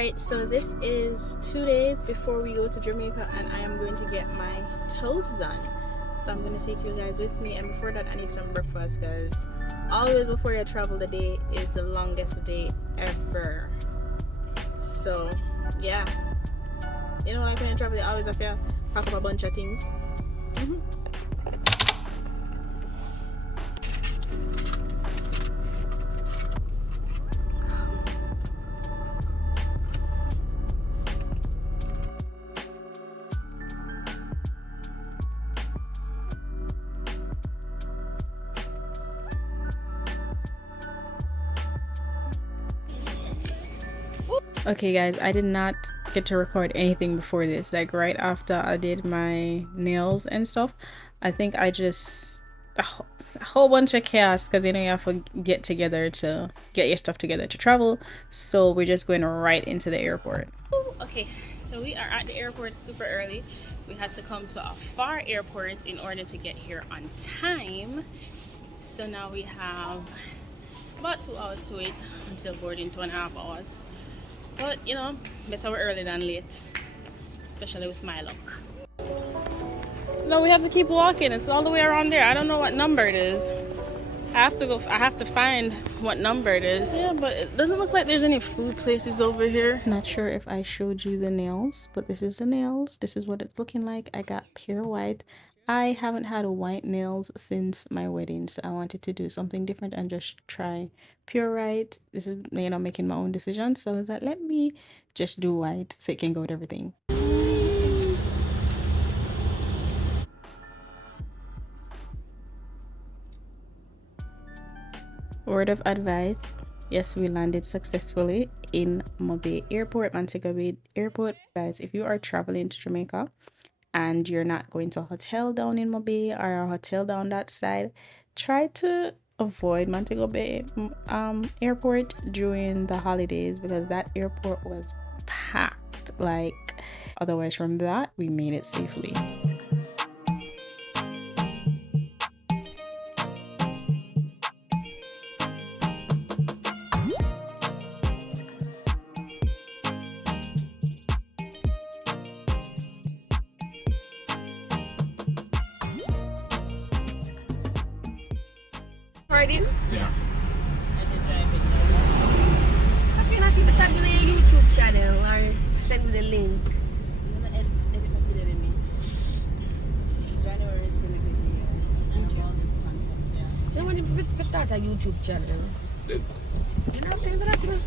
Alright, so this is 2 days before we go to Jamaica, and I am going to get my toes done. So I'm going to take you guys with me, and before that I need some breakfast, guys. Always before you travel, the day is the longest day ever. So yeah, you know, like when you travel, you always have to pack up a bunch of things. Okay guys, I did not get to record anything before this. Like right after I did my nails and stuff, I think I just a whole bunch of chaos, because you know you have to get your stuff together to travel. So we're just going right into the airport. Okay, so we are at the airport super early. We had to come to a far airport in order to get here on time. So now we have about 2 hours to wait until boarding, 2.5 hours. But you know, better early than late, especially with my luck. No, we have to keep walking. It's all the way around there. I don't know what number it is. I have to find what number it is. Yeah, but it doesn't look like there's any food places over here. Not sure if I showed you the nails, but this is the nails. This is what it's looking like. I got pure white. I haven't had white nails since my wedding, so I wanted to do something different and just try pure white. This is, you know, making my own decision, so I was like, let me just do white so it can go with everything. Word of advice: yes, we landed successfully in Montego Airport, Montego Bay Airport. Guys, if you are traveling to Jamaica and you're not going to a hotel down in Mobay or a hotel down that side, try to avoid Montego Bay airport during the holidays, because that airport was packed. Like, otherwise from that we made it safely. Yeah. I did drive it. I feel not even tag me on your YouTube channel or send me the link. I'm gonna edit my video in it. January is gonna be the year. I have all this content, yeah. Then when you start a YouTube channel, you know pay for that, you know?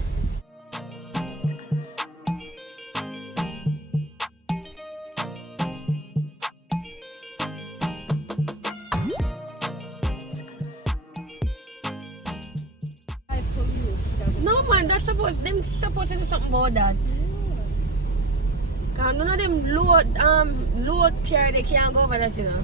No man, that's supposed to do something about that. Cause none of them load care, they can't go over that, you know.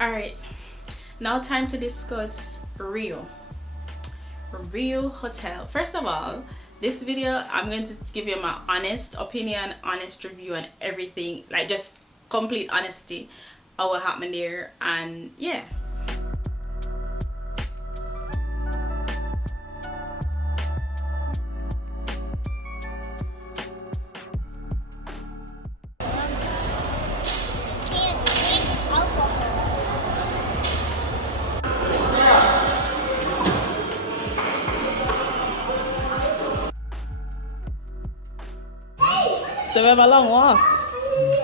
Alright, now time to discuss RIU Hotel. First of all, this video I'm going to give you my honest opinion, honest review, and everything, like just complete honesty of what happened there. And yeah, so we have a long walk.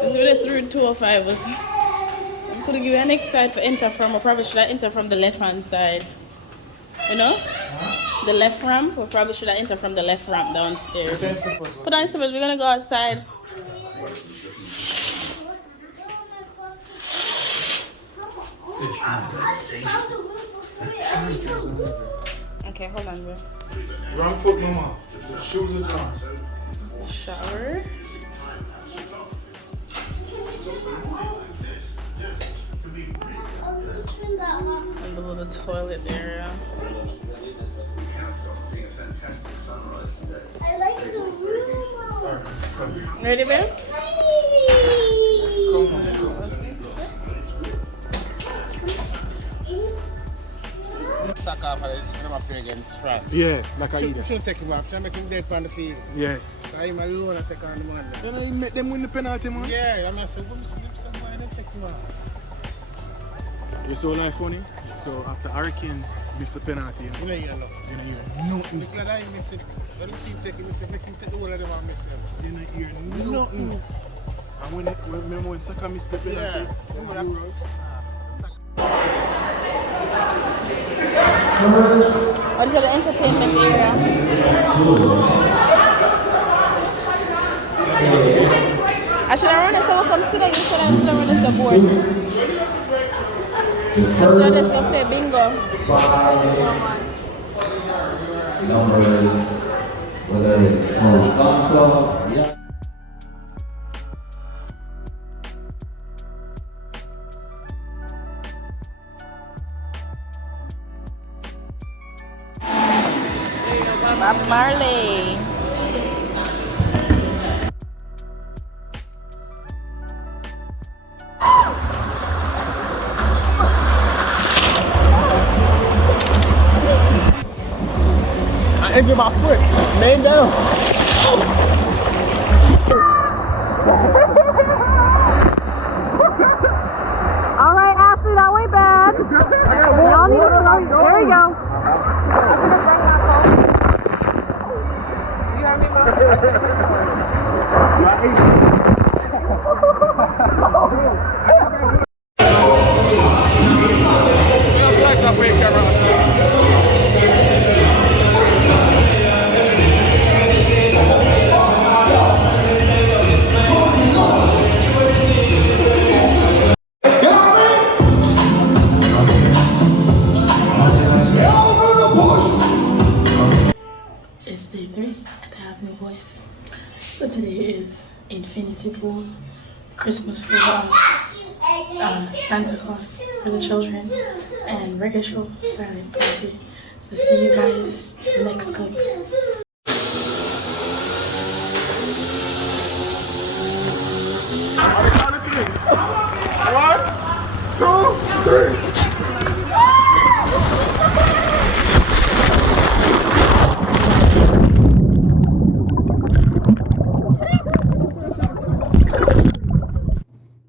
This is through 205. I could give you an next side for enter from. I probably should have enter from the left hand side. You know? The left ramp. We probably should have enter from the left ramp downstairs. Put on your we're gonna go outside. Okay, hold on, bro. Wrong foot, mama. Shoes is wrong. Just the shower. And the little toilet area. I like the room. Ready, babe? Soccer for them up here against France. Yeah, like I eat Should take him off. Should make him dead on the field. Yeah. So I'm alone and take on the man. You know, you make them win the penalty, man. Yeah, I'm saying, why them take him off? You saw life funny? So after Hurricane miss a penalty, You know, you know. you know, you're nothing. Look like I miss it. When you see him take it, make him take the whole of them and miss them. You know, you're nothing. And remember when Saka missed the penalty? Yeah. Euros? What is it, the entertainment area? I should have run it so we come sit down instead of run it the board. So just go play bingo. Numbers, whether it's horizontal, yeah. Bob Marley. I injured my foot. Man down. All right, Ashley, that went bad. Y'all need to go. There we go. It's day 3 and I have no voice. So today is Infinity Pool, Christmas for Santa Claus for the children, and Record Show silent party. So see you guys in the next clip.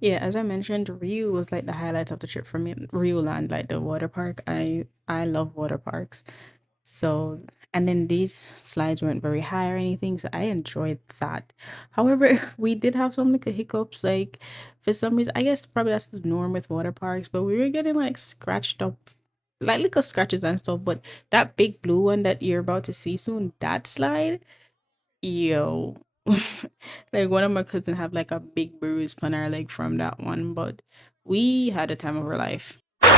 Yeah, as I mentioned, RIU was like the highlight of the trip for me. RIU Land, like the water park. I love water parks. So, and then these slides weren't very high or anything, so I enjoyed that. However, we did have some little hiccups, like for some reason, I guess probably that's the norm with water parks, but we were getting like scratched up, like little scratches and stuff. But that big blue one that you're about to see soon, that slide, yo. Like one of my cousins have like a big bruise on our leg from that one, but we had a time of our life. Okay.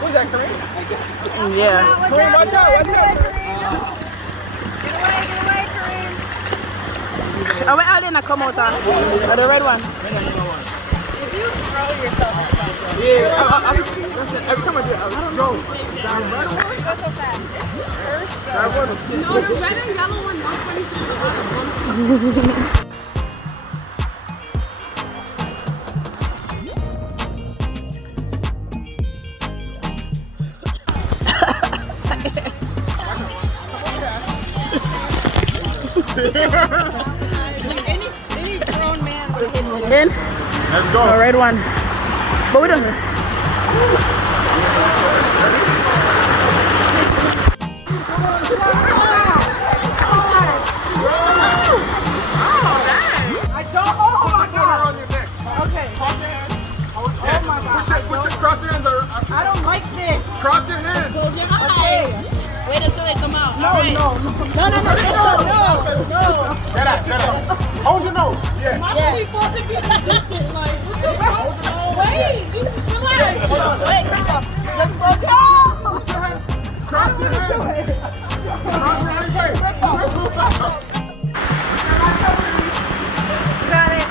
Who's that, Kareem? Yeah. Kareem, watch out, watch out. Get away, Kareem. Oh, wait, I'll then come out on the red one. If you throw yourself, Yeah, every time I do it, I don't know. go so fast. No, the red and yellow one, 122. Any grown man would hit In Let's go. the red one. But we don't. Cross your hands. I don't like this. Cross your hands. Close your eyes. Wait until they come out. No. Get out. Hold your nose. Yeah. Why do we force to do that shit? Like, what the fuck? Wait, you relax. Wait, just go. Cross your hands. Got it.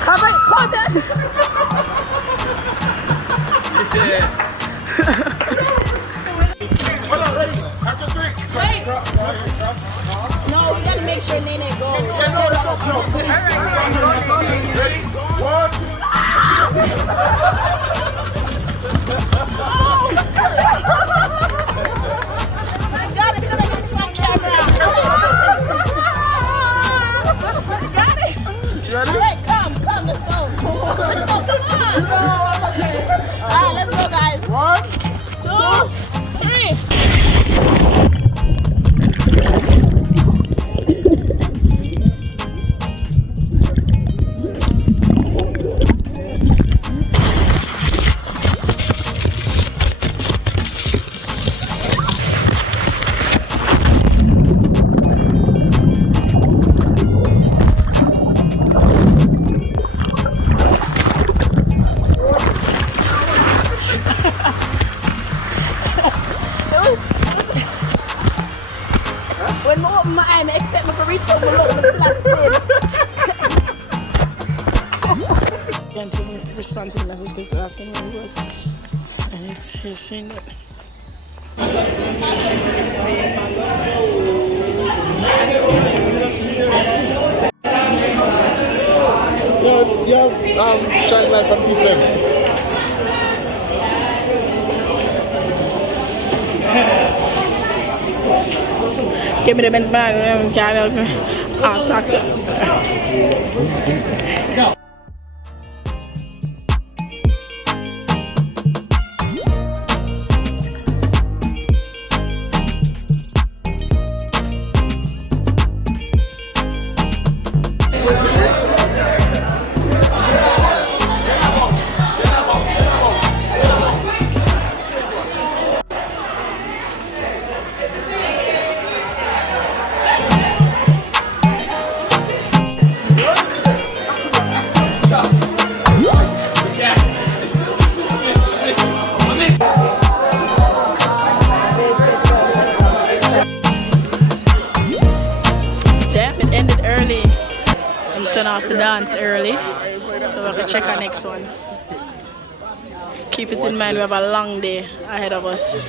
Cover it. Close it. Wait. No, we gotta make sure Nene goes. Ready? 1, 2. Alright, come, let's go. Let's go, come on. Alright, let's go, guys. 1, 2, 3. When I open my eye, I expect me to reach out and look at the plastic. And to respond to the message because they're asking where he was. And he's saying that. Shine light on people. Give me the Benz banana, taxi. Off the dance early, so we can check our next one. Keep it in mind, we have a long day ahead of us.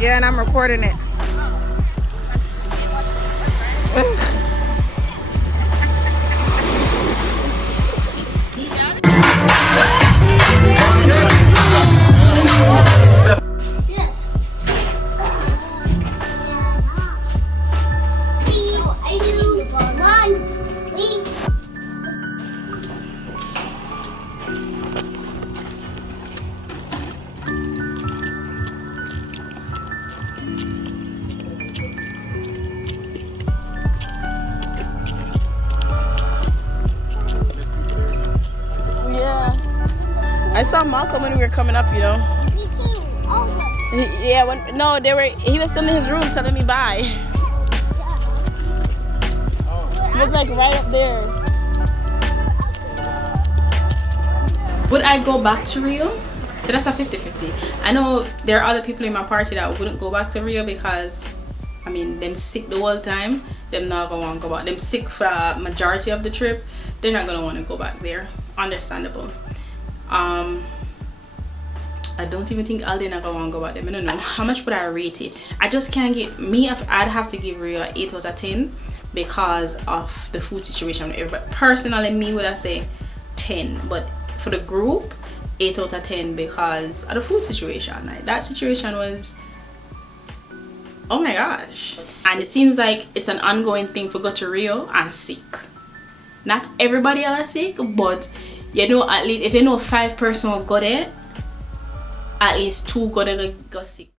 Yeah, and I'm recording it. I saw Malcolm when we were coming up, you know. Me too. All of us. Yeah, he was still in his room telling me bye. He was like right up there. Would I go back to Rio? So that's a 50-50. I know there are other people in my party that wouldn't go back to Rio because, I mean, them sick the whole time. Them not gonna want to go back. Them sick for a majority of the trip. They're not gonna want to go back there. Understandable. I don't even think Alden not gonna want to go back there. I don't know. How much would I rate it? I just can't get me. I'd have to give Rio an 8 out of 10 because of the food situation with everybody. Personally, me would I say 10, but for the group, 8 out of 10 because of the food situation. Like that situation was, oh my gosh. And it seems like it's an ongoing thing for go to Rio and sick. Not everybody are sick, but you know, at least if you know 5 persons will go there, at least 2 go there go sick.